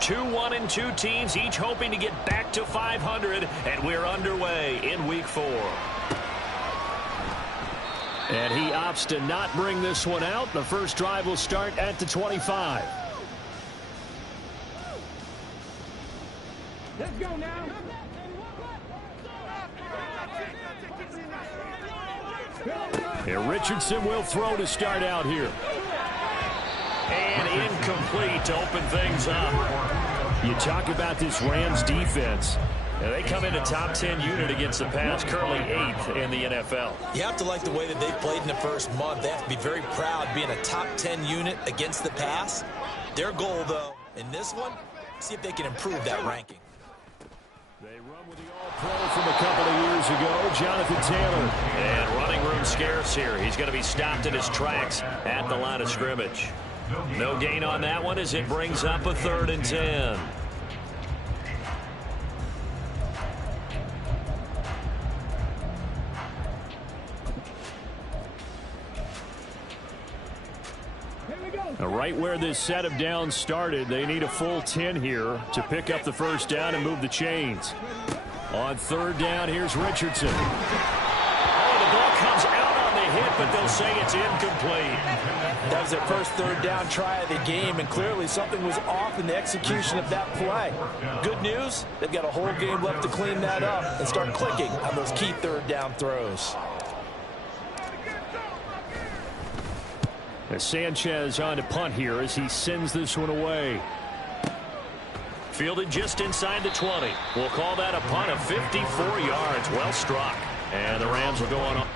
2-1-2 teams, each hoping to get back to 500, and we're underway in Week 4. And he opts to not bring this one out. The first drive will start at the 25. Let's go now. And Richardson will throw to start out here. And incomplete to open things up. You talk about this Rams defense. Now they come into top 10 unit against the pass, currently 8th in the NFL. You have to like the way that they played in the first month. They have to be very proud being a top 10 unit against the pass. Their goal, though, in this one, see if they can improve that ranking. They run with the All-Pro from a couple of years ago, Jonathan Taylor. And running room scarce here. He's going to be stopped in his tracks at the line of scrimmage. No gain on that one as it brings up a 3rd and 10. Right where this set of downs started, they need a full 10 here to pick up the first down and move the chains. On 3rd down, here's Richardson. Oh, the ball comes out on the hit, but they'll say it's incomplete. That was their first 3rd down try of the game, and clearly something was off in the execution of that play. Good news, they've got a whole game left to clean that up and start clicking on those key 3rd down throws. As Sanchez on to punt here as he sends this one away. Fielded just inside the 20. We'll call that a punt of 54 yards. Well struck. And the Rams will go on.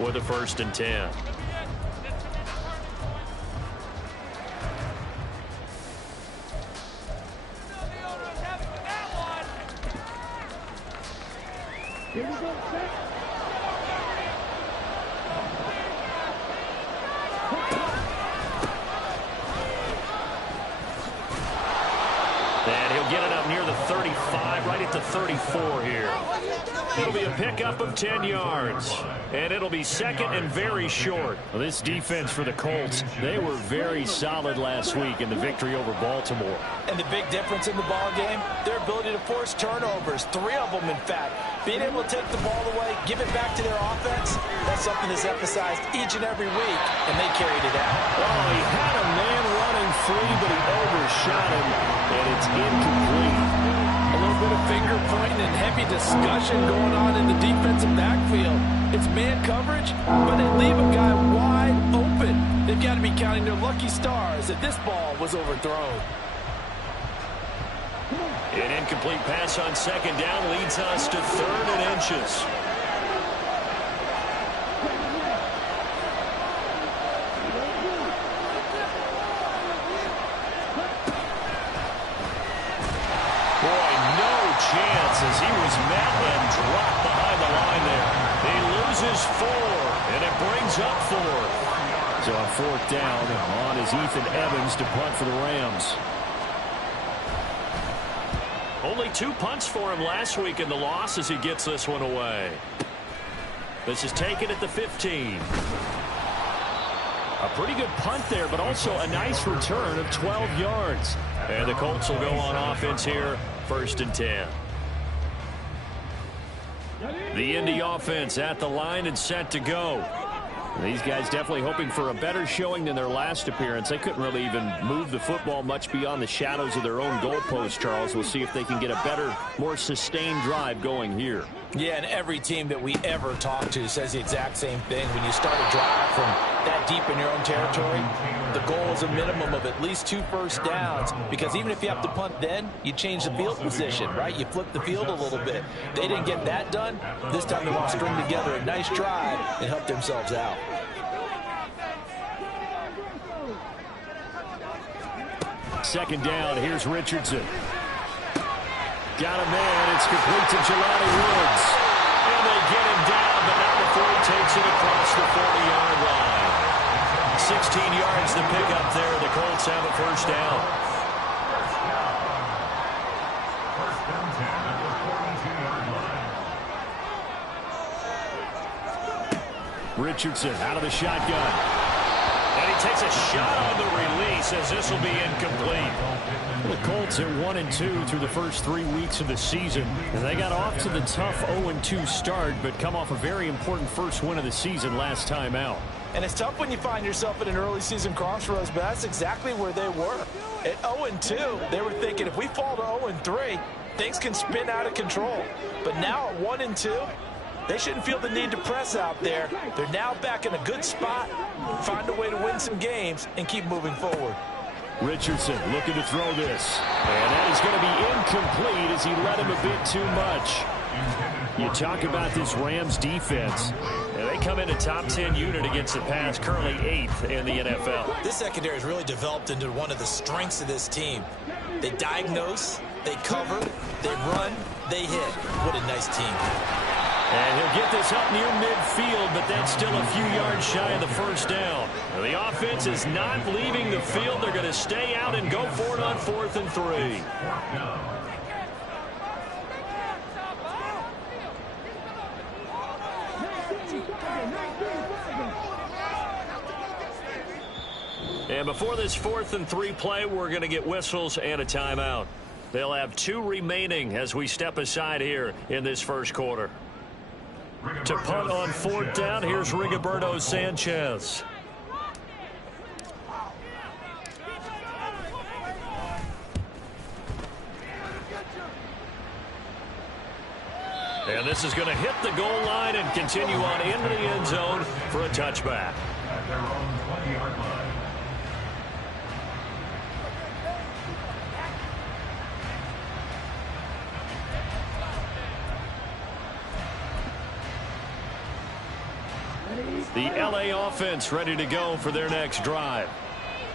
with a 1st and 10. And he'll get it up near the 35, right at the 34 here. It'll be a pickup of 10 yards. And it'll be 2nd and very short. Well, this defense for the Colts, they were very solid last week in the victory over Baltimore. And the big difference in the ball game, their ability to force turnovers, 3 of them in fact. Being able to take the ball away, give it back to their offense, that's something that's emphasized each and every week, and they carried it out. Oh, he had a man running free, but he overshot him, and it's incomplete. A little bit of finger pointing and heavy discussion going on in the defensive backfield. It's man coverage, but they leave a guy wide open. They've got to be counting their lucky stars that this ball was overthrown. An incomplete pass on 2nd down leads us to 3rd and inches. Boy, no chance as he was met and dropped behind the line there. He loses 4, and it brings up 4. So on 4th down, on is Ethan Evans to punt for the Rams. Only 2 punts for him last week in the loss as he gets this one away. This is taken at the 15. A pretty good punt there, but also a nice return of 12 yards. And the Colts will go on offense here, 1st and 10. The Indy offense at the line and set to go. These guys definitely hoping for a better showing than their last appearance. They couldn't really even move the football much beyond the shadows of their own goalpost, Charles. We'll see if they can get a better, more sustained drive going here. Yeah, and every team that we ever talk to says the exact same thing. When you start a drive from that deep in your own territory, the goal is a minimum of at least 2 first downs, because even if you have to punt then, you change the field position, right? You flip the field a little bit. They didn't get that done. This time they want to string together a nice drive and help themselves out. Second down, here's Richardson. Got a man, it's complete to Jelani Woods. And they get him down, but not before he takes it across the 40-yard line. 16 yards to pick up there. The Colts have a 1st down. Richardson out of the shotgun. And he takes a shot on the release as this will be incomplete. The Colts at 1-2 through the first 3 weeks of the season. And they got off to the tough 0-2 start, but come off a very important first win of the season last time out. And it's tough when you find yourself at an early season crossroads, but that's exactly where they were. At 0-2, they were thinking if we fall to 0-3, things can spin out of control. But now at 1-2, they shouldn't feel the need to press out there. They're now back in a good spot, find a way to win some games, and keep moving forward. Richardson looking to throw this. And that is going to be incomplete as he let him a bit too much. You talk about this Rams defense. And they come in a top 10 unit against the pass, currently 8th in the NFL. This secondary has really developed into one of the strengths of this team. They diagnose, they cover, they run, they hit. What a nice team. And he'll get this up near midfield, but that's still a few yards shy of the 1st down. Now, the offense is not leaving the field. They're going to stay out and go for it on 4th and 3. And before this 4th and 3 play, we're going to get whistles and a timeout. They'll have 2 remaining as we step aside here in this first quarter. To punt on 4th down, here's Rigoberto Sanchez. And this is going to hit the goal line and continue on into the end zone for a touchback. At their own 20-yard line. The LA offense ready to go for their next drive.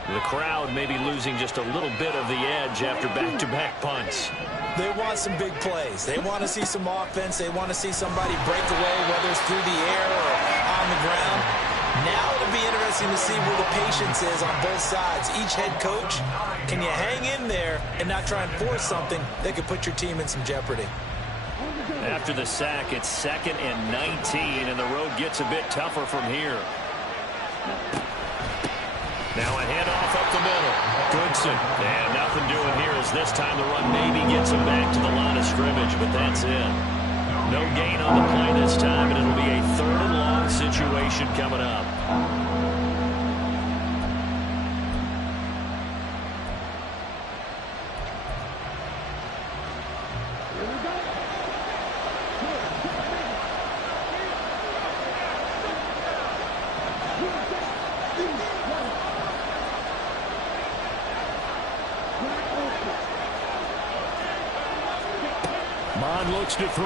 The crowd may be losing just a little bit of the edge after back-to-back punts. They want some big plays. They want to see some offense. They want to see somebody break away, whether it's through the air or on the ground. Now it'll be interesting to see where the patience is on both sides. Each head coach, can you hang in there and not try and force something that could put your team in some jeopardy? After the sack, it's 2nd and 19, and the road gets a bit tougher from here. Now a handoff up the middle. Goodson. And nothing doing here as this time the run maybe gets him back to the line of scrimmage, but that's it. No gain on the play this time, and it'll be a 3rd and long situation coming up. Bond looks to throw.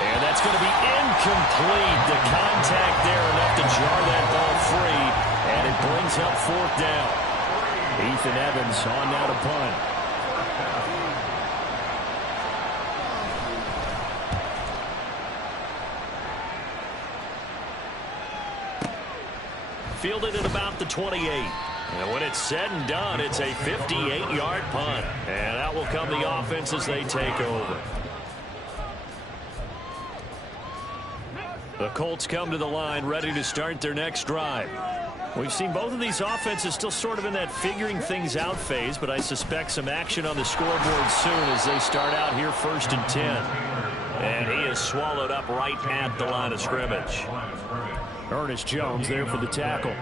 And that's going to be incomplete. The contact there enough to jar that ball free. And it brings up 4th down. Ethan Evans on now to punt. Fielded at about the 28. And when it's said and done, it's a 58-yard punt. And that will come the offense as they take over. The Colts come to the line ready to start their next drive. We've seen both of these offenses still sort of in that figuring things out phase, but I suspect some action on the scoreboard soon as they start out here 1st and 10. And he is swallowed up right at the line of scrimmage. Ernest Jones there for the tackle.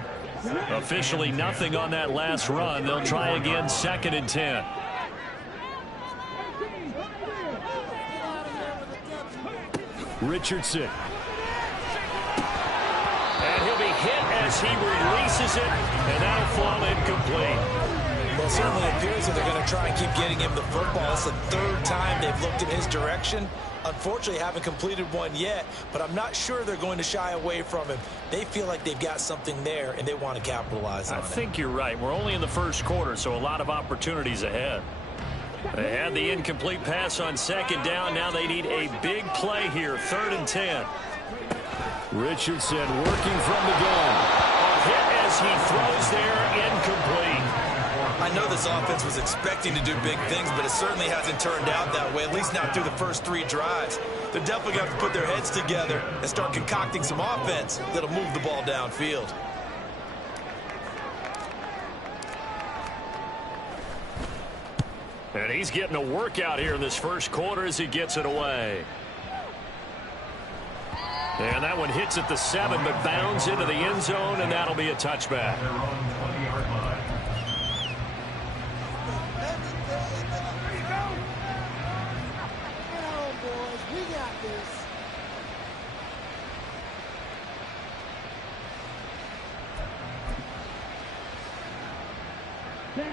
Officially nothing on that last run. They'll try again 2nd and 10. Richardson. And he'll be hit as he releases it, and that'll fall incomplete. Well, it certainly appears that they're going to try and keep getting him the football. It's the 3rd time they've looked in his direction. Unfortunately, haven't completed one yet, but I'm not sure they're going to shy away from him. They feel like they've got something there, and they want to capitalize on it. I think you're right. We're only in the 1st quarter, so a lot of opportunities ahead. They had the incomplete pass on 2nd down. Now they need a big play here, 3rd and 10. Richardson working from the gun. A hit as he throws there, incomplete. I know this offense was expecting to do big things, but it certainly hasn't turned out that way, at least not through the first 3 drives. They're definitely going to have to put their heads together and start concocting some offense that'll move the ball downfield. And he's getting a workout here in this 1st quarter as he gets it away. And that one hits at the 7, but bounds into the end zone, and that'll be a touchback.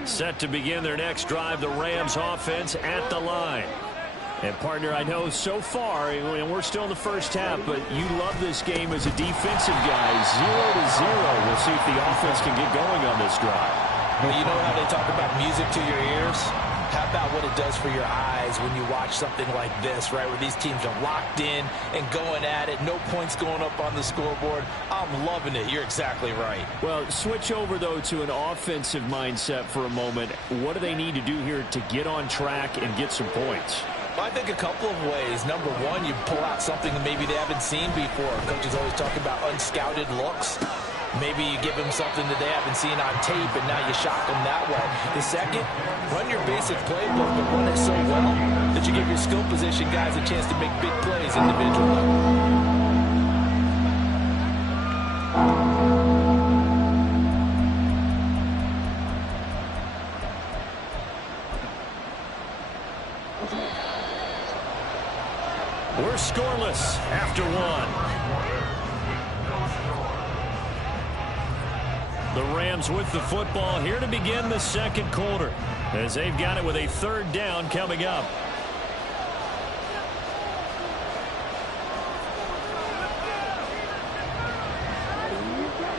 Set to begin their next drive, the Rams offense at the line. And, partner, I know so far, and we're still in the 1st half, but you love this game as a defensive guy. 0-0. We'll see if the offense can get going on this drive. Well, you know how they talk about music to your ears? How about what it does for your eyes when you watch something like this, right, where these teams are locked in and going at it, no points going up on the scoreboard? I'm loving it. You're exactly right. Well, switch over, though, to an offensive mindset for a moment. What do they need to do here to get on track and get some points? I think a couple of ways. Number one, you pull out something that maybe they haven't seen before. Coaches always talk about unscouted looks. Maybe you give them something that they haven't seen on tape, and now you shock them that way. The second, run your basic playbook, but run it so well that you give your skill position guys a chance to make big plays individually. We're scoreless after 1. The Rams with the football here to begin the 2nd quarter as they've got it with a 3rd down coming up.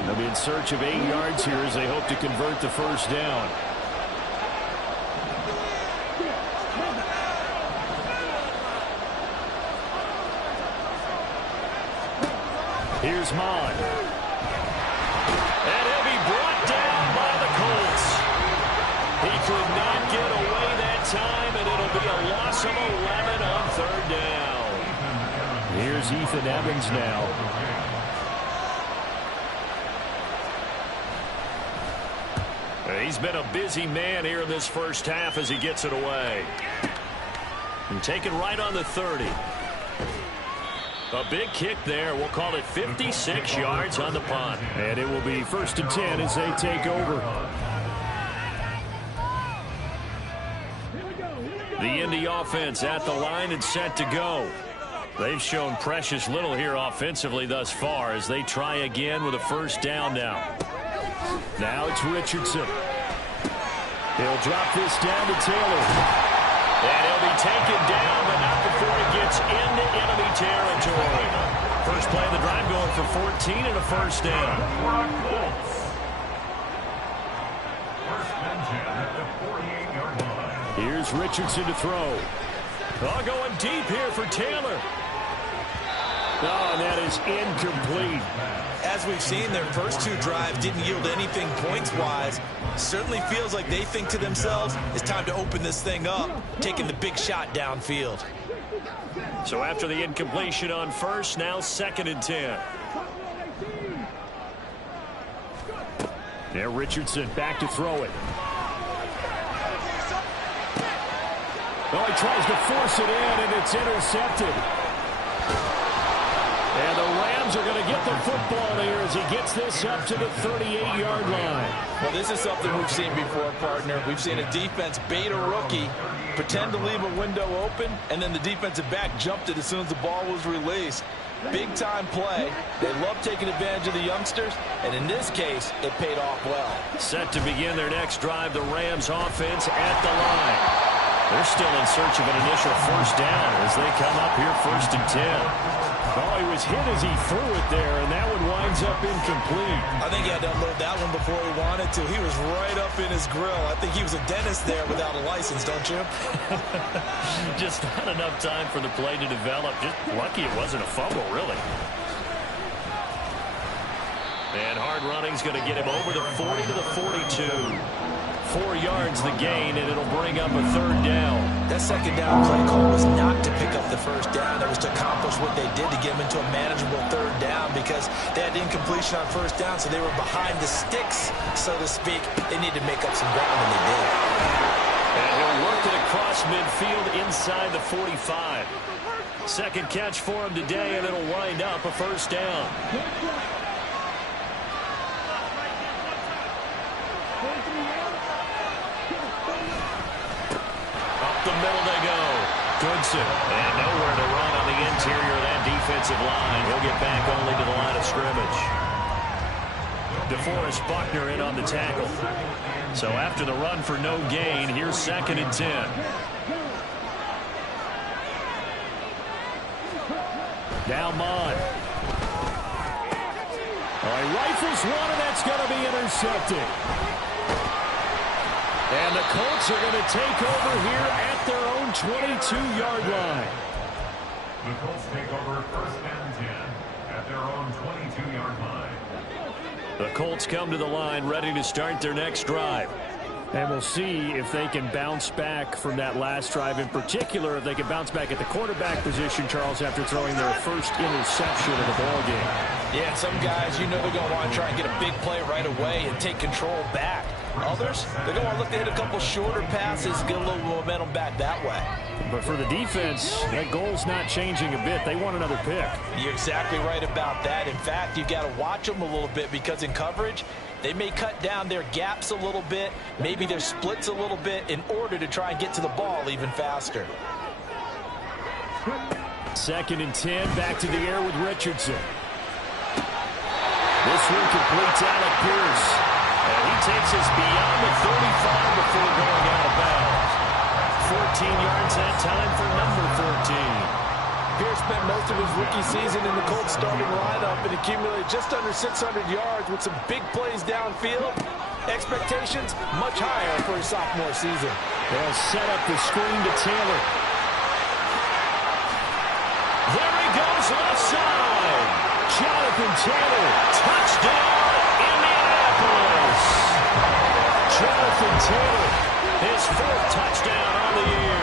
They'll be in search of 8 yards here as they hope to convert the first down. Here's Mon. And he'll be brought down by the Colts. He could not get away that time, and it'll be a loss of 11 on third down. Here's Ethan Evans now. He's been a busy man here in this first half as he gets it away. And taken right on the 30. A big kick there. We'll call it 56 yards on the punt. And it will be 1st and 10 as they take over. The Indy offense at the line and set to go. They've shown precious little here offensively thus far as they try again with a first down now. Now it's Richardson. He'll drop this down to Taylor. And he'll be taken down, but not before he gets into enemy territory. First play of the drive going for 14 and a first down. Here's Richardson to throw. Oh, going deep here for Taylor. Oh, and that is incomplete. As we've seen, their first 2 drives didn't yield anything points-wise. Certainly feels like they think to themselves, it's time to open this thing up, taking the big shot downfield. So after the incompletion on first, now 2nd and 10. Now Richardson back to throw it. Oh, he tries to force it in, and it's intercepted. And the Rams are going to get the football here as he gets this up to the 38-yard line. Well, this is something we've seen before, partner. We've seen a defense bait a rookie, pretend to leave a window open, and then the defensive back jumped it as soon as the ball was released. Big-time play. They love taking advantage of the youngsters, and in this case, it paid off well. Set to begin their next drive, the Rams offense at the line. They're still in search of an initial first down as they come up here 1st and 10. Oh, he was hit as he threw it there, and that one winds up incomplete. I think he had to unload that one before he wanted to. He was right up in his grill. I think he was a dentist there without a license, don't you? Just not enough time for the play to develop. Just lucky it wasn't a fumble, really. And hard running's going to get him over the 40 to the 42. 4 yards the gain, and it'll bring up a third down. That second down play call was not to pick up the first down. It was to accomplish what they did to get them into a manageable third down because they had incompletion on first down, so they were behind the sticks, so to speak. They needed to make up some ground, and they did. And he'll work it across midfield inside the 45. Second catch for him today, and it'll wind up a first down. The middle they go. Goodson. And nowhere to run on the interior of that defensive line. He'll get back only to the line of scrimmage. DeForest Buckner in on the tackle. So after the run for no gain, here's 2nd and 10. Now Mon. He rifles one, and that's going to be intercepted. And the Colts are going to take over here at their own 22-yard line. The Colts take over 1st and 10 at their own 22-yard line. The Colts come to the line ready to start their next drive. And we'll see if they can bounce back from that last drive. In particular, if they can bounce back at the quarterback position, Charles, after throwing their first interception of the ballgame. Yeah, some guys, you know they're going to want to try and get a big play right away and take control back. Others, they're going to look to hit a couple shorter passes, get a little momentum back that way. But for the defense, that goal's not changing a bit. They want another pick. You're exactly right about that. In fact, you've got to watch them a little bit because in coverage, they may cut down their gaps a little bit, maybe their splits a little bit in order to try and get to the ball even faster. 2nd and 10, back to the air with Richardson. This one completes Alec Pierce. And he takes us beyond the 35 before going out of bounds. 14 yards that time for number 14. Pierce spent most of his rookie season in the Colts starting lineup and accumulated just under 600 yards with some big plays downfield. Expectations much higher for his sophomore season. They'll set up the screen to Taylor. There he goes, left side. Jonathan Taylor, touchdown, Indianapolis. Jonathan Taylor, his 4th touchdown on the year.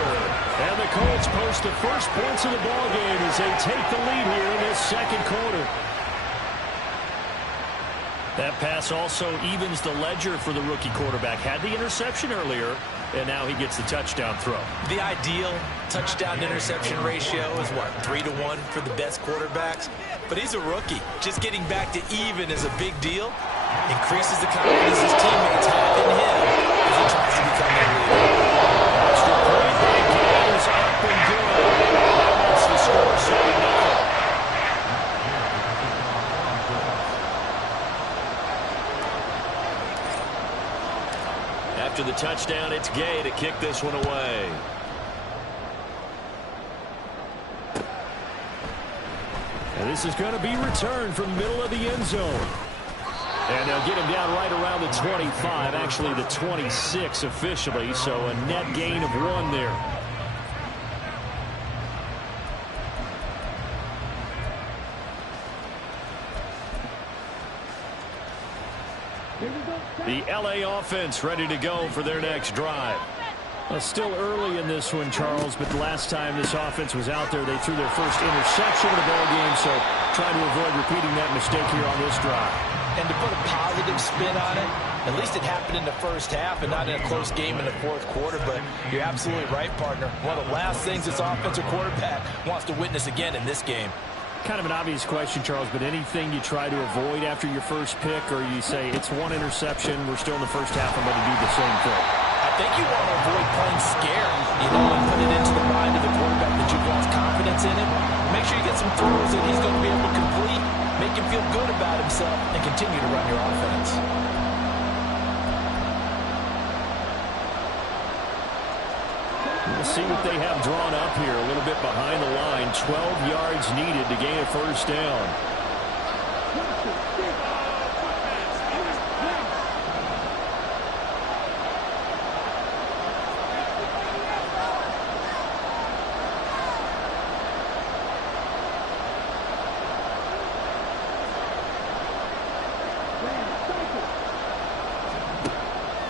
And the Colts post the first points of the ballgame as they take the lead here in this second quarter. That pass also evens the ledger for the rookie quarterback. Had the interception earlier, and now he gets the touchdown throw. The ideal touchdown-interception ratio is, what, 3-to-1 for the best quarterbacks? But he's a rookie. Just getting back to even is a big deal. Increases the confidence his teammates have in him as he tries to become their leader. Extra point by Gaines, up and good. That's the score, 7-0. After the touchdown, it's Gay to kick this one away. And this is going to be returned from the middle of the end zone. And they'll get him down right around the 25, actually the 26 officially, so a net gain of 1 there. The LA offense ready to go for their next drive. Well, still early in this one, Charles, but the last time this offense was out there, they threw their first interception of the ballgame, so trying to avoid repeating that mistake here on this drive. And to put a positive spin on it, at least it happened in the first half and not in a close game in the 4th quarter, but you're absolutely right, partner. One of the last things this offensive quarterback wants to witness again in this game. Kind of an obvious question, Charles, but anything you try to avoid after your first pick, or you say it's 1 interception, we're still in the first half, I'm going to do the same thing? I think you want to avoid playing scared, you know, and put it into the mind of the quarterback that you've lost confidence in him. Make sure you get some throws that he's going to be able to complete, make him feel good about himself, and continue to run your offense. We'll see what they have drawn up here. A little bit behind the line. 12 yards needed to gain a first down.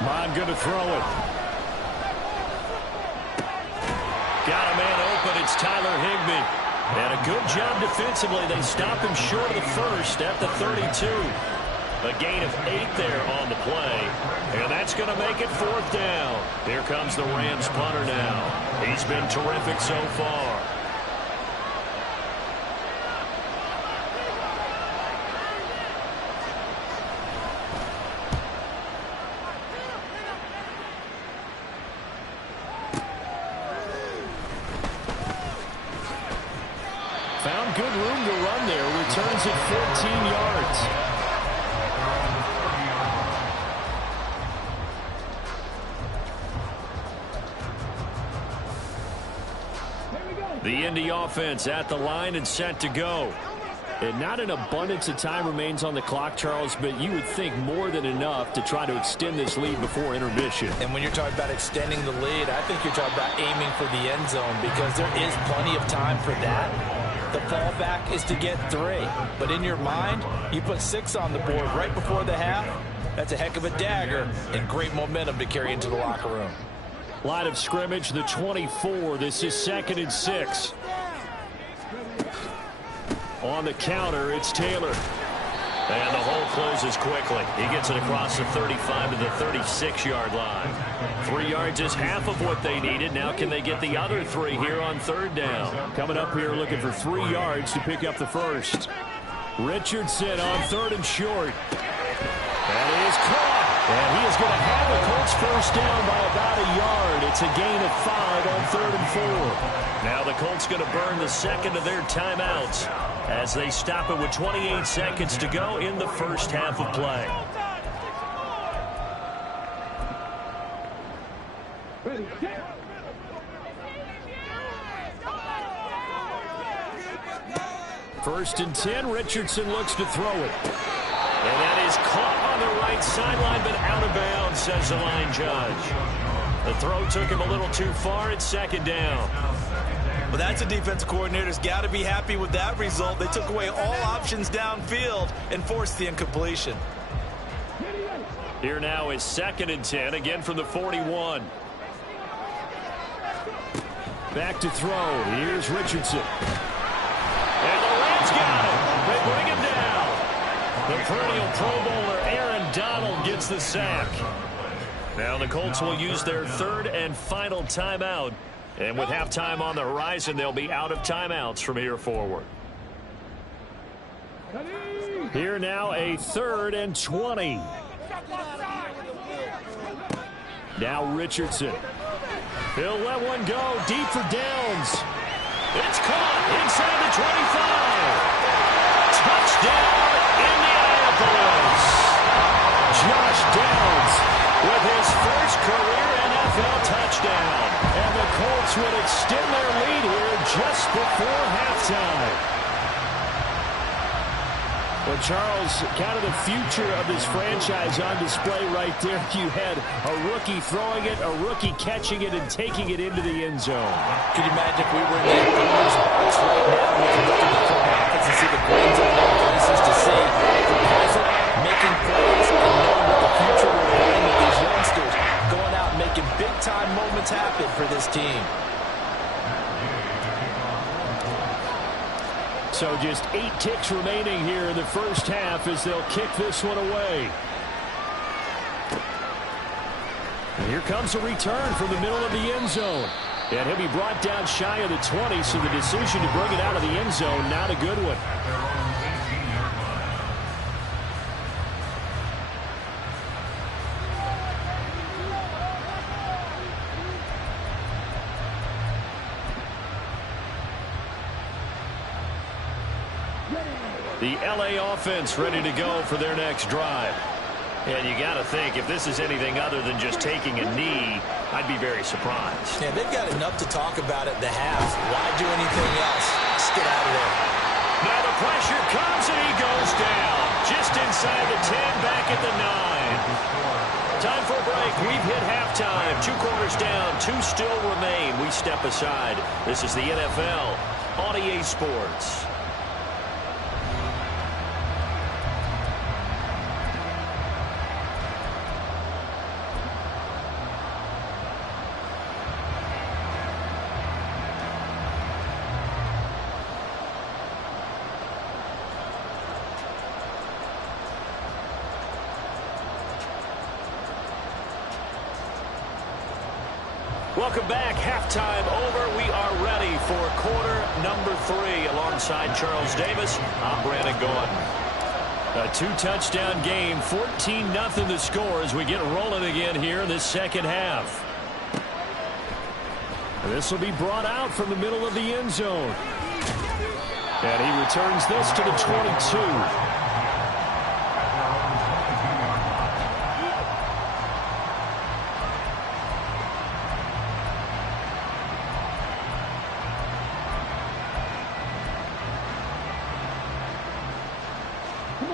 Mond going to throw it. Got a man open. It's Tyler Higbee. And a good job defensively. They stop him short of the first at the 32. A gain of 8 there on the play. And that's going to make it 4th down. Here comes the Rams punter now. He's been terrific so far. Found good room to run there. Returns it 14 yards. The Indy offense at the line and set to go. And not an abundance of time remains on the clock, Charles, but you would think more than enough to try to extend this lead before intermission. And when you're talking about extending the lead, I think you're talking about aiming for the end zone because there is plenty of time for that. The fallback is to get 3. But in your mind, you put 6 on the board right before the half. That's a heck of a dagger and great momentum to carry into the locker room. Line of scrimmage, the 24. This is 2nd and 6. On the counter, it's Taylor. And the hole closes quickly. He gets it across the 35 to the 36-yard line. 3 yards is half of what they needed. Now can they get the other 3 here on 3rd down? Coming up here looking for 3 yards to pick up the first. Richardson on 3rd and short. That is caught. And he is going to have the Colts first down by about a yard. It's a gain of 5 on 3rd and 4. Now the Colts going to burn the second of their timeouts as they stop it with 28 seconds to go in the first half of play. First and 10, Richardson looks to throw it. And that is caught on the right sideline, but out of bounds, says the line judge. The throw took him a little too far. It's second down. Well, that's a defensive coordinator's got to be happy with that result. They took away all options downfield and forced the incompletion. Here now is second and 10, again from the 41. Back to throw. Here's Richardson. And the Rams got him. They bring him down. The perennial Pro Bowler Aaron Donald gets the sack. Now the Colts will use their third and final timeout. And with halftime on the horizon, they'll be out of timeouts from here forward. Here now a 3rd and 20. Now Richardson. He'll let one go deep for downs. It's caught inside the 25. Touchdown, Indianapolis. Josh Downs with his first career NFL touchdown. And the Colts would extend their lead here just before halftime. Well, Charles, kind of the future of this franchise on display right there. You had a rookie throwing it, a rookie catching it, and taking it into the end zone. Could you imagine if we were in that owner's box right now? We could look at the front office and see the brains of their places to see the present, making plays, and knowing what the future will bring with these youngsters going out and making big-time moments happen for this team. So just 8 ticks remaining here in the first half as they'll kick this one away. And here comes a return from the middle of the end zone. And he'll be brought down shy of the 20, so the decision to bring it out of the end zone, not a good one. The LA offense ready to go for their next drive. And you got to think, if this is anything other than just taking a knee, I'd be very surprised. Yeah, they've got enough to talk about at the half. Why do anything else? Just get out of there. Now the pressure comes and he goes down. Just inside the 10, back at the 9. Time for a break. We've hit halftime. 2 quarters down, 2 still remain. We step aside. This is the NFL on EA Sports. Welcome back. Halftime over. We are ready for quarter number 3. Alongside Charles Davis, I'm Brandon Gordon. A 2-touchdown game, 14-0 the score as we get rolling again here in this second half. And this will be brought out from the middle of the end zone. And he returns this to the 22.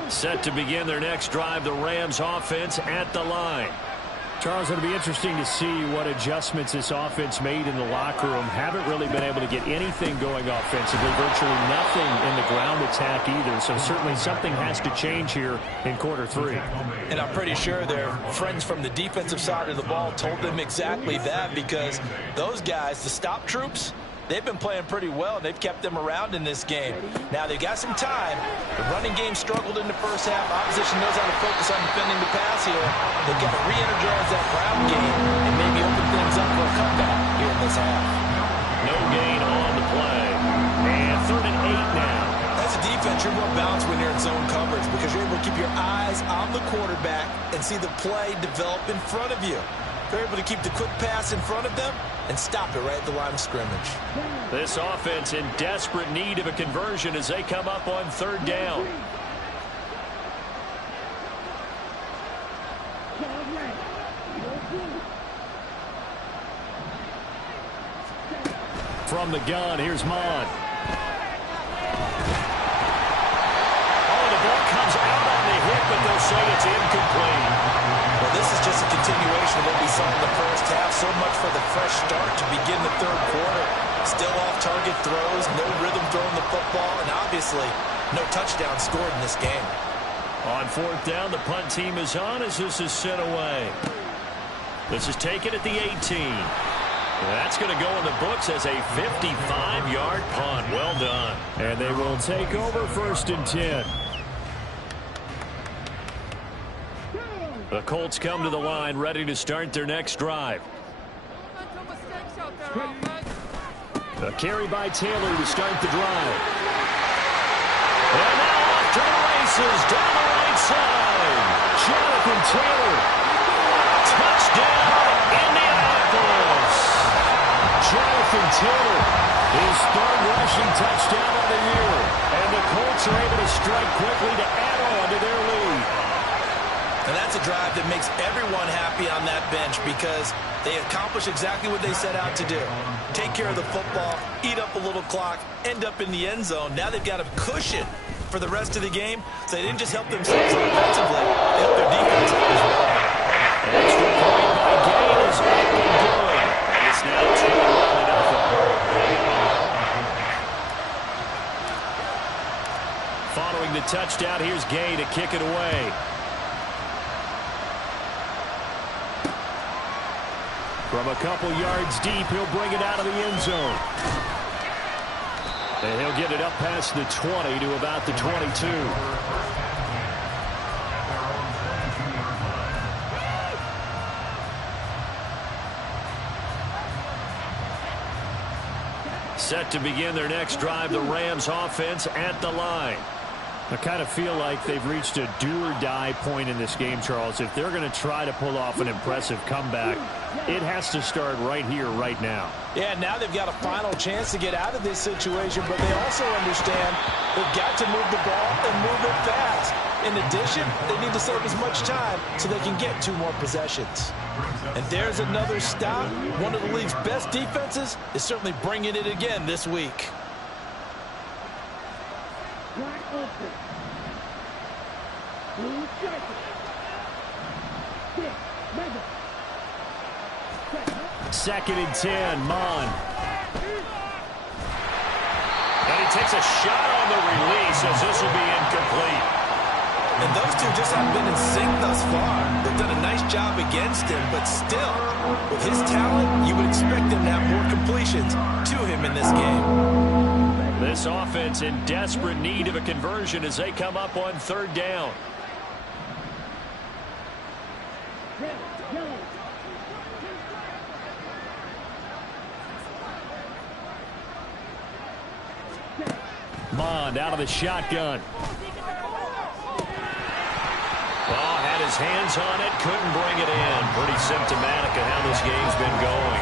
Set to begin their next drive, the Rams offense at the line. Charles, it'll be interesting to see what adjustments this offense made in the locker room. Haven't really been able to get anything going offensively, virtually nothing in the ground attack either. So certainly something has to change here in quarter 3. And I'm pretty sure their friends from the defensive side of the ball told them exactly that, because those guys, the stop troops, they've been playing pretty well, and they've kept them around in this game. Now, they've got some time. The running game struggled in the first half. Opposition knows how to focus on defending the pass here. They've got to re-energize that ground game and maybe open things up for a comeback here in this half. No gain on the play. And 3rd and 8 now. As a defense, you're more balanced when you're in zone coverage because you're able to keep your eyes on the quarterback and see the play develop in front of you. They're able to keep the quick pass in front of them and stop it right at the line of scrimmage. This offense in desperate need of a conversion as they come up on 3rd down. From the gun, here's Mon. ball comes out on the hit, but they'll say it's incomplete. Well, this is just a continuation of what we saw in the first half. So much for the fresh start to begin the third quarter. Still off-target throws, no rhythm throwing the football, and obviously no touchdown scored in this game. On fourth down, the punt team is on as this is sent away. This is taken at the 18. That's going to go in the books as a 55-yard punt. Well done. And they will take over 1st and 10. The Colts come to the line ready to start their next drive. A carry by Taylor to start the drive. And now off to the races down the right side. Jonathan Taylor. Touchdown, Indianapolis. Jonathan Taylor, his 3rd rushing touchdown of the year. And the Colts are able to strike quickly to add on to their lead. And that's a drive that makes everyone happy on that bench because they accomplish exactly what they set out to do. Take care of the football, eat up a little clock, end up in the end zone. Now they've got a cushion for the rest of the game, so they didn't just help themselves offensively, they helped their defense out as well. An extra point by Gain is up and good. And it's now 21-0. Following the touchdown, here's Gay to kick it away. From a couple yards deep, he'll bring it out of the end zone. And he'll get it up past the 20 to about the 22. Set to begin their next drive, the Rams offense at the line. I kind of feel like they've reached a do-or-die point in this game, Charles. If they're going to try to pull off an impressive comeback, it has to start right here, right now. Yeah, now they've got a final chance to get out of this situation, but they also understand they've got to move the ball and move it fast. In addition, they need to save as much time so they can get 2 more possessions. And there's another stop. One of the league's best defenses is certainly bringing it again this week. Second and 10, Mon. And he takes a shot on the release as this will be incomplete. And those two just haven't been in sync thus far. They've done a nice job against him, but still, with his talent, you would expect him to have more completions to him in this game. This offense in desperate need of a conversion as they come up on 3rd down. Mond out of the shotgun. Well, had his hands on it, couldn't bring it in. Pretty symptomatic of how this game's been going.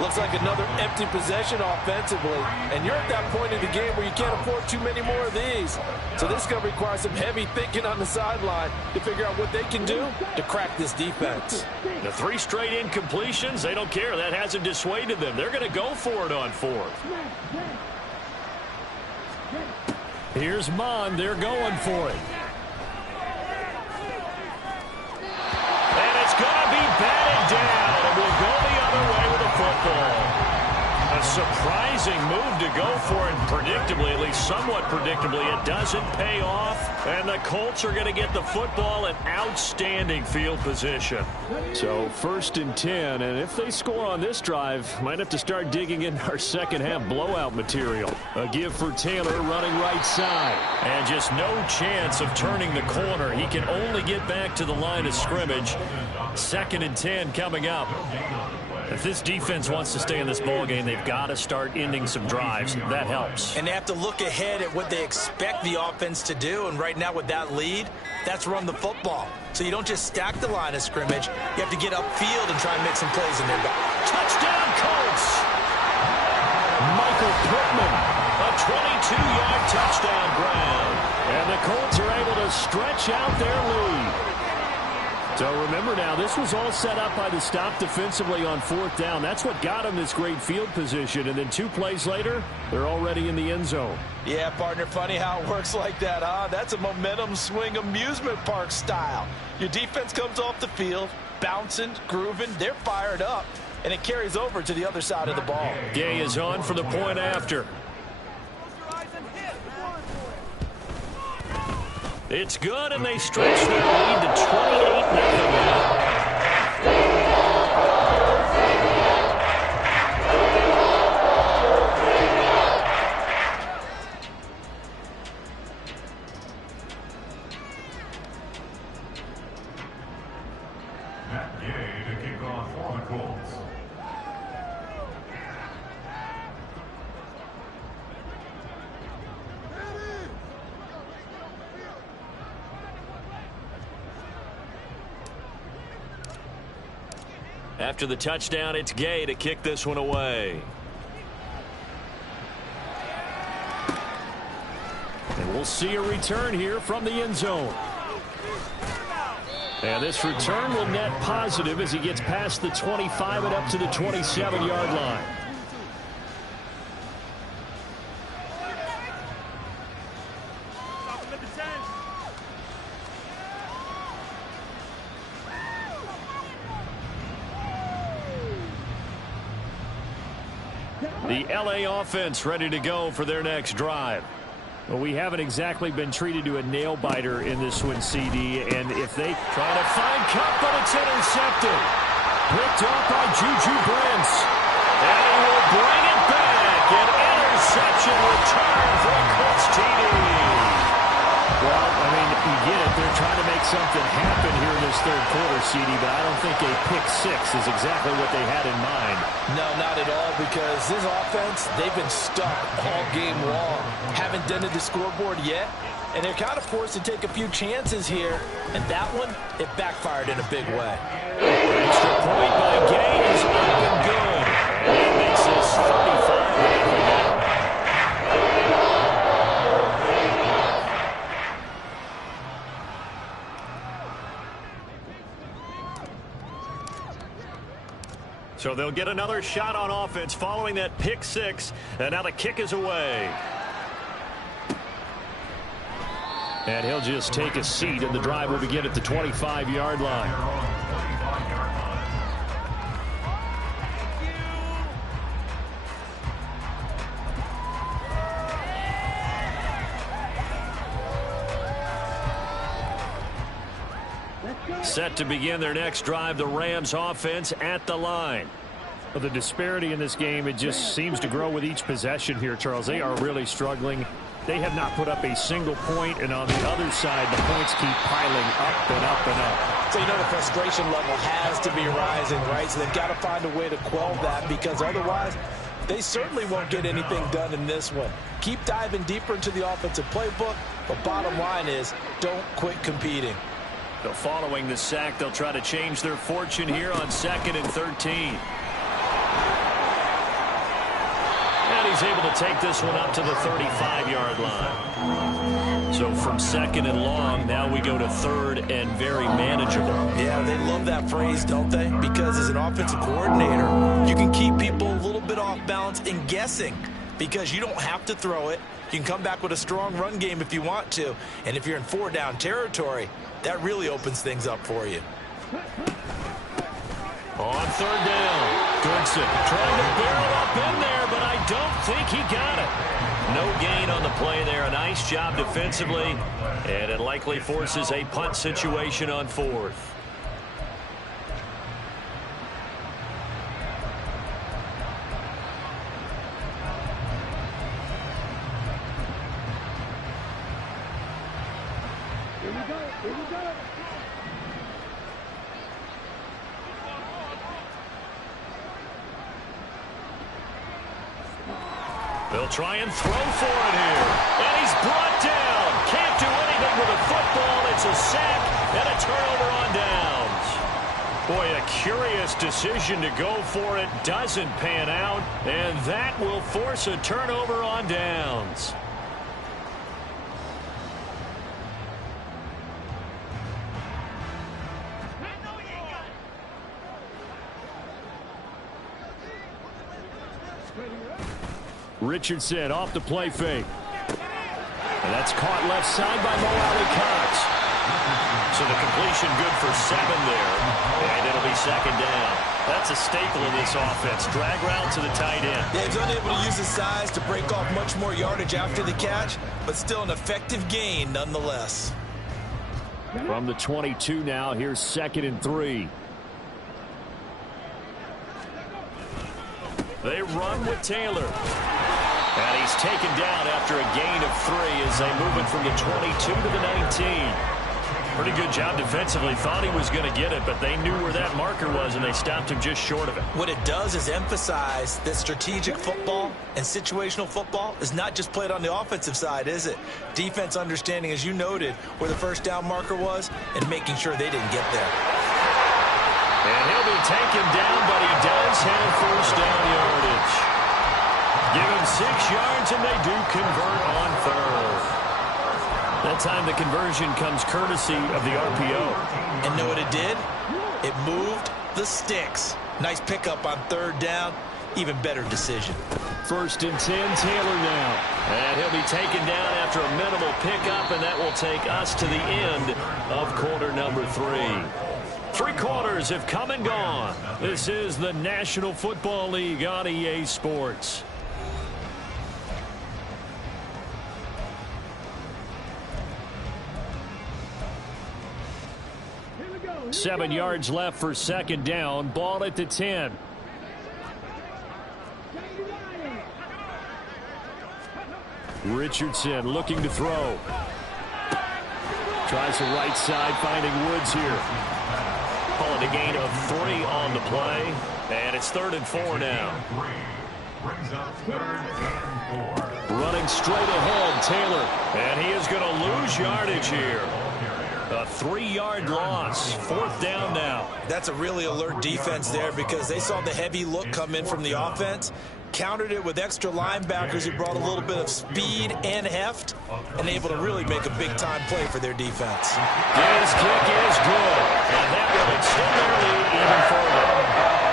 Looks like another empty possession offensively. And you're at that point in the game where you can't afford too many more of these. So this is going to require some heavy thinking on the sideline to figure out what they can do to crack this defense. The 3 straight incompletions, they don't care. That hasn't dissuaded them. They're going to go for it on 4th. Here's Mon. They're going for it. And it's going to be batted down. And we'll go the other way with the football. A surprising move to go for it. Predictably, at least somewhat predictably, it doesn't pay off. And the Colts are going to get the football in outstanding field position. So 1st and 10, and if they score on this drive, might have to start digging in our second half blowout material. A give for Taylor running right side. And just no chance of turning the corner. He can only get back to the line of scrimmage. 2nd and 10 coming up. If this defense wants to stay in this ballgame, they've got to start ending some drives. That helps. And they have to look ahead at what they expect the offense to do. And right now with that lead, that's run the football. So you don't just stack the line of scrimmage. You have to get upfield and try and make some plays in there. Touchdown, Colts! Michael Pittman. A 22-yard touchdown grab. And the Colts are able to stretch out their lead. So remember now, this was all set up by the stop defensively on 4th down. That's what got them this great field position. And then 2 plays later, they're already in the end zone. Yeah, partner, funny how it works like that, huh? That's a momentum swing amusement park style. Your defense comes off the field, bouncing, grooving, they're fired up, and it carries over to the other side of the ball. Gay is on for the point after. It's good, and they stretch their lead to 28-0. After the touchdown, it's Gay to kick this one away. And we'll see a return here from the end zone. And this return will net positive as he gets past the 25 and up to the 27-yard line. The LA offense ready to go for their next drive. Well, we haven't exactly been treated to a nail-biter in this one, CD. And if they try to find Cup, but it's intercepted. Picked up by Juju Brents. And he will bring it back. An interception return for a Colts TD. Well, I mean, you get it. They're trying to make something happen here in this 3rd quarter, CD, but I don't think a pick 6 is exactly what they had in mind. No, not at all, because this offense, they've been stuck all game long. Haven't dented the scoreboard yet, and they're kind of forced to take a few chances here, and that one, it backfired in a big way. Extra point by Gay is up and good. And that makes this 35-0. So they'll get another shot on offense following that pick 6. And now the kick is away. And he'll just take a seat, and the drive will begin at the 25-yard line. Set to begin their next drive, the Rams offense at the line. Well, the disparity in this game, it just seems to grow with each possession here, Charles. They are really struggling. They have not put up a single point, and on the other side, the points keep piling up and up and up. So, you know, the frustration level has to be rising, right? So they've got to find a way to quell that, because otherwise, they certainly won't get anything done in this one. Keep diving deeper into the offensive playbook, but bottom line is, don't quit competing. So following the sack, they'll try to change their fortune here on 2nd and 13. And he's able to take this one up to the 35-yard line. So from 2nd and long, now we go to 3rd and very manageable. Yeah, they love that phrase, don't they? Because as an offensive coordinator, you can keep people a little bit off balance and guessing, because you don't have to throw it. You can come back with a strong run game if you want to. And if you're in 4-down territory, that really opens things up for you. On 3rd down, Goodson trying to barrel up in there, but I don't think he got it. No gain on the play there. A nice job defensively, and it likely forces a punt situation on 4th. They'll try and throw for it here. And he's brought down. Can't do anything with a football. It's a sack and a turnover on downs. Boy, a curious decision to go for it. Doesn't pan out. And that will force a turnover on downs. Richardson off the play fake. And that's caught left side by Mo Cox. So the completion good for 7 there. And it'll be 2nd down. That's a staple of this offense. Drag route to the tight end. Yeah, he's unable to use his size to break off much more yardage after the catch, but still an effective gain nonetheless. From the 22 now, here's 2nd and 3. They run with Taylor. And he's taken down after a gain of 3 as they move it from the 22 to the 19. Pretty good job defensively. Thought he was going to get it, but they knew where that marker was, and they stopped him just short of it. What it does is emphasize that strategic football and situational football is not just played on the offensive side, is it? Defense understanding, as you noted, where the first down marker was and making sure they didn't get there. And he'll be taken down, but he does have first down yardage. Give him 6 yards, and they do convert on 3rd. That time the conversion comes courtesy of the RPO. And know what it did? It moved the sticks. Nice pickup on 3rd down. Even better decision. 1st and 10, Taylor now. And he'll be taken down after a minimal pickup, and that will take us to the end of quarter number 3. 3 quarters have come and gone. This is the National Football League on EA Sports. Seven yards left for 2nd down. Ball at the 10. Richardson looking to throw. Tries the right side, finding Woods here. Calling a gain of 3 on the play. And it's 3rd and 4 now. Brings up 3rd and 4. Running straight ahead, Taylor. And he is going to lose yardage here. A 3-yard loss. 4th down now. That's a really alert defense there because they saw the heavy look come in from the offense, countered it with extra linebackers who brought a little bit of speed and heft, and able to really make a big-time play for their defense. His kick is good, and that will extend their lead even further.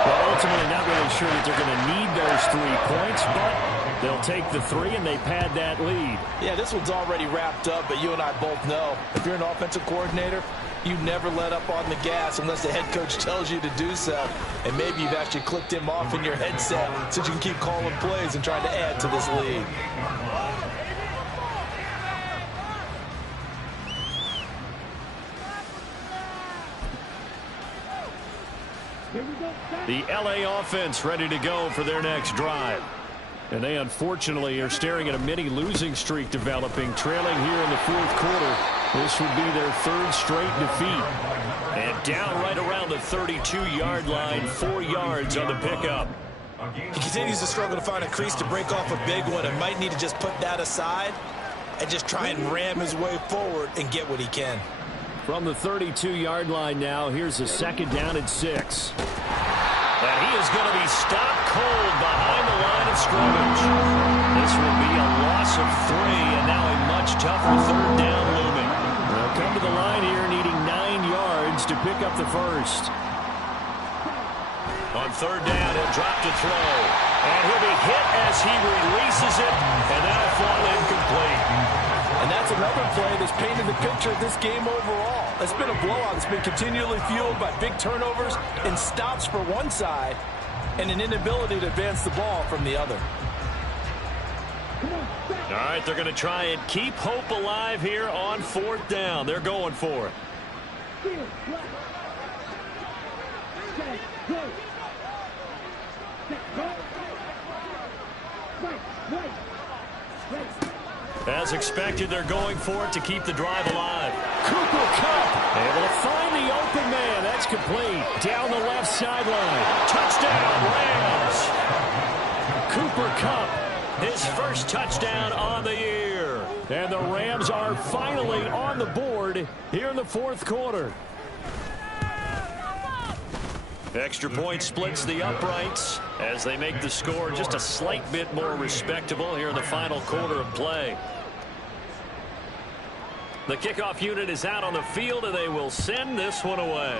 Well, ultimately not really sure that they're going to need those 3 points, but they'll take the 3 and they pad that lead. Yeah, this one's already wrapped up, but you and I both know if you're an offensive coordinator, you never let up on the gas unless the head coach tells you to do so. And maybe you've actually clicked him off in your headset so you can keep calling plays and trying to add to this lead. The LA offense ready to go for their next drive. And they unfortunately are staring at a mini losing streak developing, trailing here in the 4th quarter. This would be their 3rd straight defeat. And down right around the 32-yard line, 4 yards on the pickup. He continues to struggle to find a crease to break off a big one and might need to just put that aside and just try and ram his way forward and get what he can. From the 32-yard line now, here's a 2nd down and 6. And he is going to be stopped cold behind the line of scrimmage. This will be a loss of 3, and now a much tougher 3rd down looming. They'll come to the line here needing 9 yards to pick up the 1st. On 3rd down, he'll drop to throw. And he'll be hit as he releases it, and that'll fall incomplete. And that's another play that's painted the picture of this game overall. It's been a blowout that's been continually fueled by big turnovers and stops for one side and an inability to advance the ball from the other. All right, they're going to try and keep hope alive here on 4th down. They're going for it. As expected, they're going for it to keep the drive alive. Cooper Kupp able to find the open man. That's complete. Down the left sideline. Touchdown, Rams. Cooper Kupp, his first touchdown on the year. And the Rams are finally on the board here in the 4th quarter. Extra point splits the uprights as they make the score just a slight bit more respectable here in the final quarter of play. The kickoff unit is out on the field, and they will send this one away.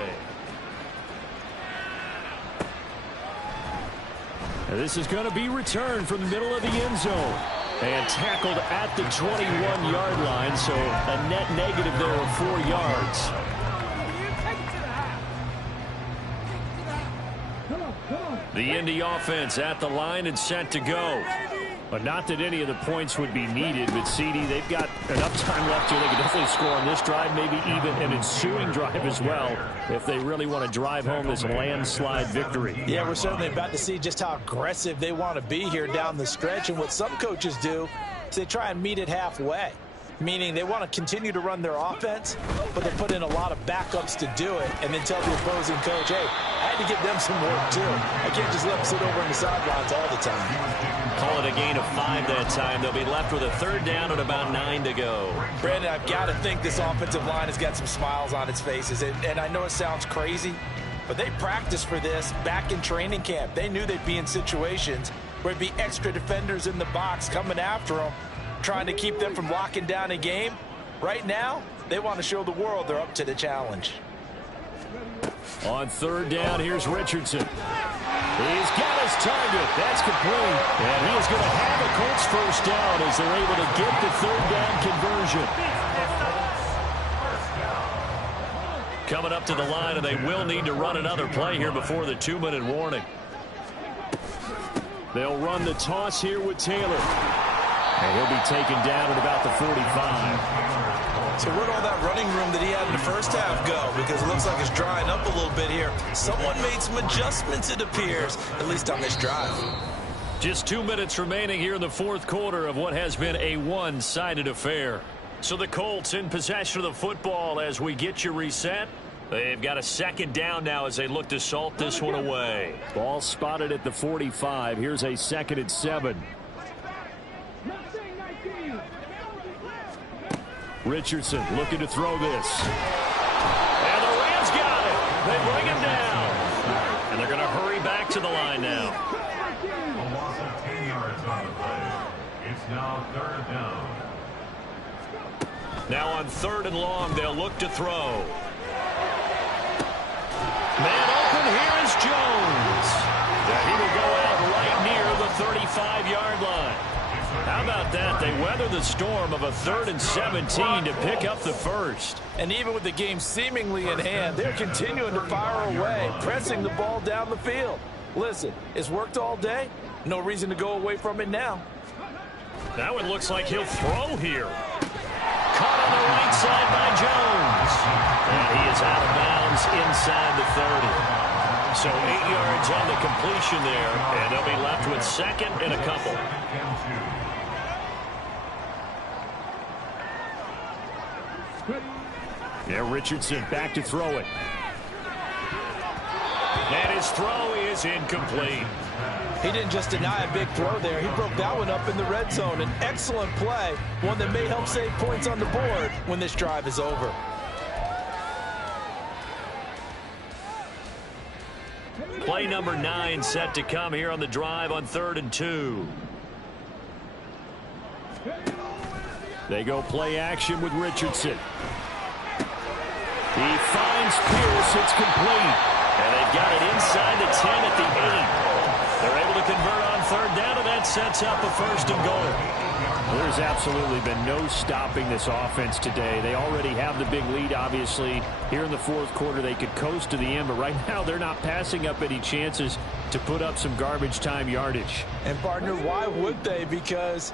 And this is going to be returned from the middle of the end zone. And tackled at the 21-yard line, so a net negative there of 4 yards. The Indy offense at the line and set to go. But not that any of the points would be needed, but CD, they've got enough time left here. They can definitely score on this drive, maybe even an ensuing drive as well, if they really want to drive home this landslide victory. Yeah, we're certainly about to see just how aggressive they want to be here down the stretch. And what some coaches do is they try and meet it halfway, meaning they want to continue to run their offense, but they put in a lot of backups to do it and then tell the opposing coach, hey, I had to give them some work too. I can't just let them sit over on the sidelines all the time. Call it a gain of 5 that time. They'll be left with a 3rd down and about 9 to go. Brandon, I've got to think this offensive line has got some smiles on its faces. And I know it sounds crazy, but they practiced for this back in training camp. They knew they'd be in situations where it'd be extra defenders in the box coming after them, trying to keep them from locking down a game. Right now, they want to show the world they're up to the challenge. On 3rd down, here's Richardson. He's got his target. That's complete. And he is going to have a Colts 1st down as they're able to get the 3rd down conversion. Coming up to the line, and they will need to run another play here before the 2-minute warning. They'll run the toss here with Taylor. And he'll be taken down at about the 45. So where'd all that running room that he had in the first half go? Because it looks like it's drying up a little bit here. Someone made some adjustments, it appears, at least on this drive. Just 2 minutes remaining here in the 4th quarter of what has been a one-sided affair. So the Colts in possession of the football as we get you reset. They've got a 2nd down now as they look to salt this one away. Ball spotted at the 45. Here's a 2nd and 7. Richardson looking to throw this. And the Rams got it. They bring him down. And they're going to hurry back to the line now. A loss of 10 yards on the play. It's now 3rd down. Now on 3rd and long, they'll look to throw. Man open, here is Jones. Yeah, he will go out right near the 35-yard line. How about that? They weather the storm of a 3rd and 17 to pick up the 1st. And even with the game seemingly in hand, they're continuing to fire away, pressing the ball down the field. Listen, it's worked all day. No reason to go away from it now. Now it looks like he'll throw here. Caught on the right side by Jones. And he is out of bounds inside the 30. So 8 yards on the completion there, and they'll be left with 2nd and a couple. Yeah, Richardson back to throw it. And his throw is incomplete. He didn't just deny a big throw there. He broke that one up in the red zone. An excellent play, one that may help save points on the board when this drive is over. Play number 9 set to come here on the drive on 3rd and 2. They go play action with Richardson. He finds Pierce. It's complete. And they've got it inside the 10 at the 8. They're able to convert on 3rd down, and that sets up a 1st and goal. There's absolutely been no stopping this offense today. They already have the big lead, obviously. Here in the 4th quarter, they could coast to the end, but right now they're not passing up any chances to put up some garbage time yardage. And, partner, why would they? Because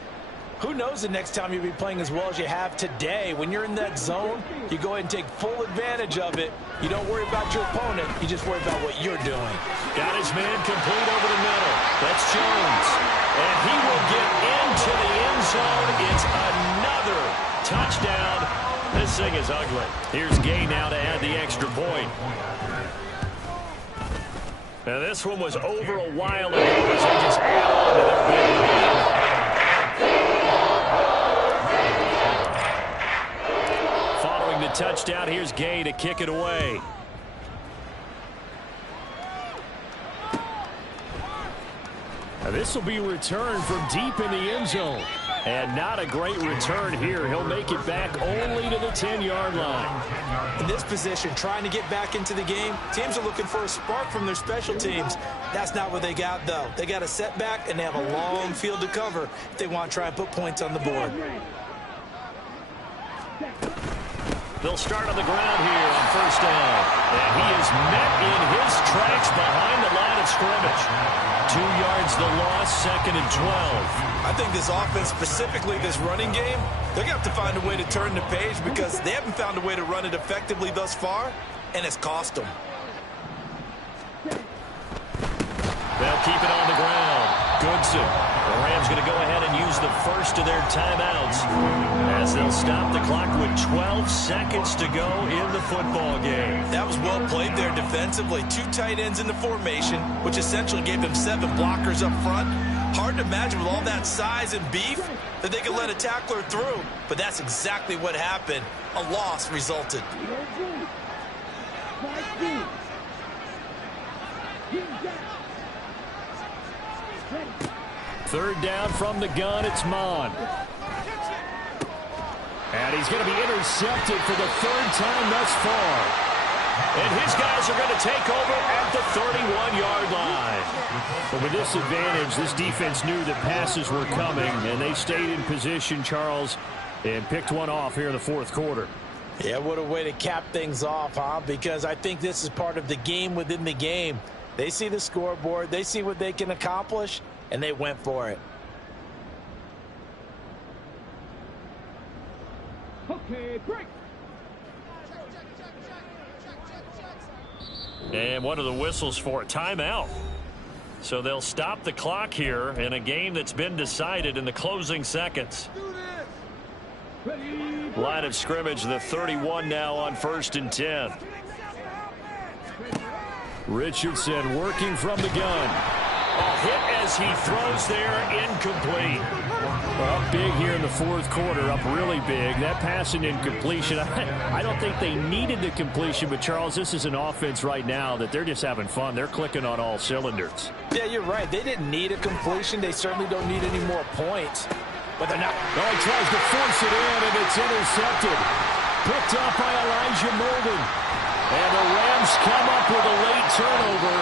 who knows the next time you'll be playing as well as you have today. When you're in that zone, you go ahead and take full advantage of it. You don't worry about your opponent. You just worry about what you're doing. Got his man complete over the middle. That's Jones. And he will get into the end zone. It's another touchdown. This thing is ugly. Here's Gay now to add the extra point. Now this one was over a while ago as they just add on to their big lead. Following the touchdown, here's Gay to kick it away. Now this will be returned from deep in the end zone. And not a great return here. He'll make it back only to the 10-yard line. In this position, trying to get back into the game, teams are looking for a spark from their special teams. That's not what they got, though. They got a setback, and they have a long field to cover if they want to try and put points on the board. They'll start on the ground here on first down. And he is met in his tracks behind the line of scrimmage. 2 yards the loss, 2nd and 12. I think this offense, specifically this running game, they're going to have to find a way to turn the page because they haven't found a way to run it effectively thus far, and it's cost them. They'll keep it on the ground. Goodson. The Rams going to go ahead and use the first of their timeouts as they'll stop the clock with 12 seconds to go in the football game. That was well played there defensively. 2 tight ends in the formation, which essentially gave them 7 blockers up front. Hard to imagine with all that size and beef that they could let a tackler through, but that's exactly what happened. A loss resulted. Third down from the gun, it's Mon. And he's going to be intercepted for the 3rd time thus far. And his guys are going to take over at the 31-yard line. But with this advantage, this defense knew that passes were coming, and they stayed in position, Charles, and picked one off here in the 4th quarter. Yeah, what a way to cap things off, huh? Because I think this is part of the game within the game. They see the scoreboard, they see what they can accomplish, and they went for it. Okay, break. And one of the whistles for a timeout. So they'll stop the clock here in a game that's been decided in the closing seconds. Line of scrimmage, the 31 now on 1st and 10. Richardson working from the gun. A hit as he throws there, incomplete. Up big here in the 4th quarter, up really big. That pass and incompletion, I don't think they needed the completion, but Charles, this is an offense right now that they're just having fun. They're clicking on all cylinders. Yeah, you're right. They didn't need a completion. They certainly don't need any more points. But they're not. Oh, he tries to force it in, and it's intercepted. Picked up by Elijah Molden. And the Rams come up with a late turnover.